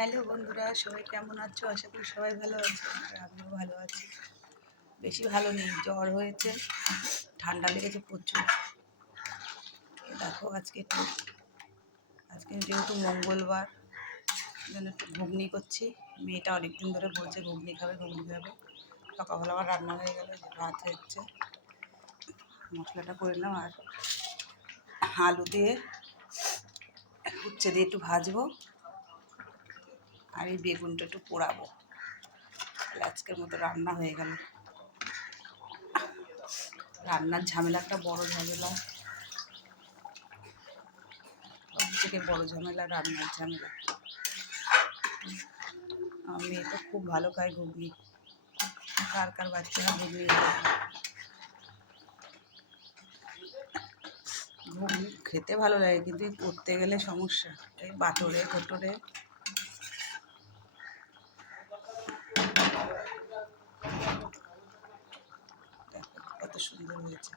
Hello বন্ধুরা, সবাই কেমন আছো? আশা করি সবাই ভালো আছে। আর আমিও ভালো আছি। বেশি ভালো নেই, জ্বর হয়েছে, ঠান্ডা লেগেছে প্রচুর। দেখো আজকে যেহেতু মঙ্গলবার, জন্য একটু ঘুগনি করছি। মেয়েটা অনেকদিন ধরে বলছে ঘুগনি খাবে। সকালবেলা আমার রান্না হয়ে গেল, যে ভাত হচ্ছে, মশলাটা করে নাও। আর আলু দিয়ে উচ্ছে দিয়ে একটু ভাজবো, আর এই বেগুনটা একটু পোড়াবো। তাহলে আজকের মতো রান্না হয়ে গেল। রান্নার ঝামেলা একটা বড় ঝামেলা, সবথেকে বড় ঝামেলা রান্নার ঝামেলা। আমার মেয়ে তো খুব ভালো খায় ঘুগনি। কার কার বাচ্চারা ঘুগনি ঘুগনি খেতে ভালো লাগে, কিন্তু করতে গেলে সমস্যা। এই বাটরে কোটরে দেখো কত সুন্দর হয়েছে।